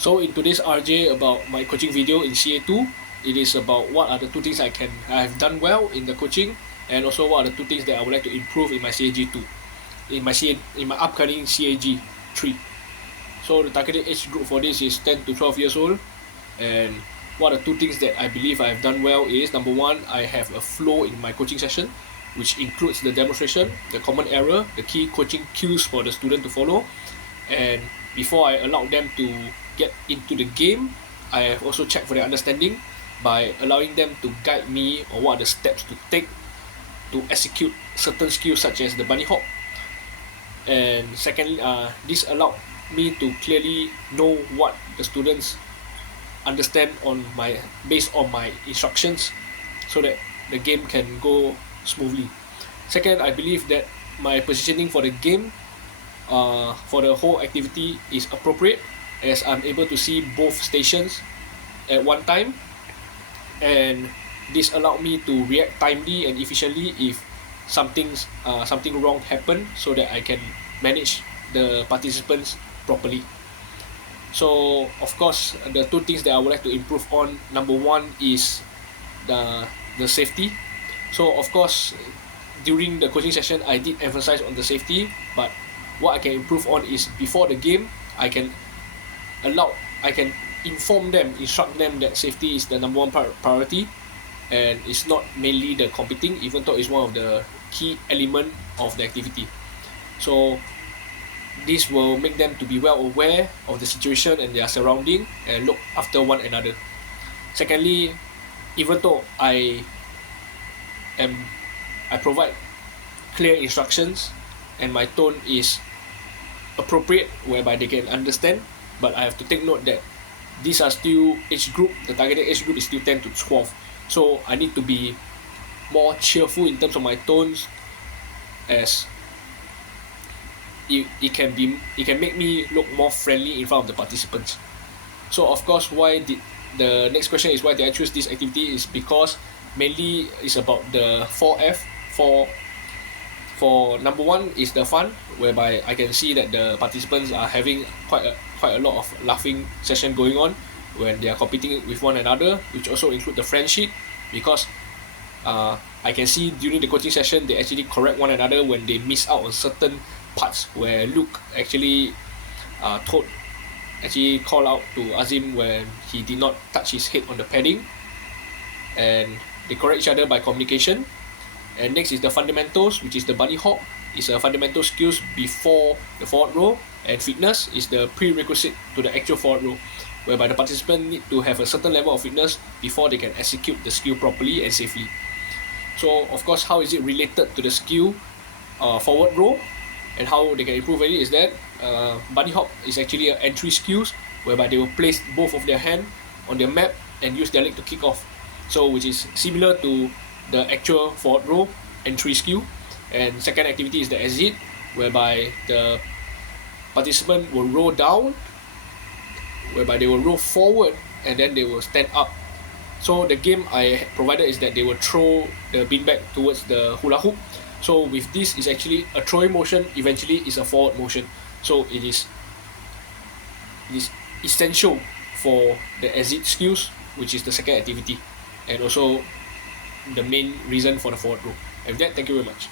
So in today's RJ about my coaching video in CA2, it is about what are the 2 things I have done well in the coaching, and also what are the 2 things that I would like to improve in my CAG2, in my upcoming CAG3. So the targeted age group for this is 10 to 12 years old, and what are 2 things that I believe I have done well is, number 1, I have a flow in my coaching session, which includes the demonstration, the common error, the key coaching cues for the student to follow, and before I allow them to get into the game, I have also checked for their understanding by allowing them to guide me on what are the steps to take to execute certain skills such as the bunny hop. And secondly, this allowed me to clearly know what the students understand based on my instructions, so that the game can go smoothly. Second, I believe that my positioning for the game, for the whole activity, is appropriate, as I'm able to see both stations at one time, and this allowed me to react timely and efficiently if something wrong happened, so that I can manage the participants properly. So of course, the 2 things that I would like to improve on, number 1 is the safety. So of course, during the coaching session, I did emphasize on the safety, but what I can improve on is before the game, I can instruct them that safety is the number 1 priority, and it's not mainly the competing, even though it's one of the key element of the activity. So this will make them to be well aware of the situation and their surrounding, and look after one another. Secondly, even though I provide clear instructions and my tone is appropriate whereby they can understand, but I have to take note that these are still age group, the targeted age group is still 10 to 12, so I need to be more cheerful in terms of my tones, as it can make me look more friendly in front of the participants. So of course, the next question is why did I choose this activity, is because mainly it's about the 4F. For number 1 is the fun, whereby I can see that the participants are having quite a lot of laughing session going on when they are competing with one another, which also include the friendship, because I can see during the coaching session they actually correct one another when they miss out on certain parts, where Luke actually called out to Azim when he did not touch his head on the padding, and they correct each other by communication. And next is the fundamentals, which is the bunny hop. It's a fundamental skills before the forward row, and fitness is the prerequisite to the actual forward row, whereby the participant need to have a certain level of fitness before they can execute the skill properly and safely. So of course, how is it related to the skill forward row, and how they can improve it is that bunny hop is actually an entry skills, whereby they will place both of their hand on their map and use their leg to kick off, so which is similar to the actual forward row entry skill. And second activity is the exit, whereby the participant will roll down, whereby they will roll forward and then they will stand up. So the game I provided is that they will throw the beanbag towards the hula hoop. So with this, is actually a throwing motion, eventually is a forward motion. So it is essential for the exit skills, which is the second activity, and also the main reason for the forward row. And with that, thank you very much.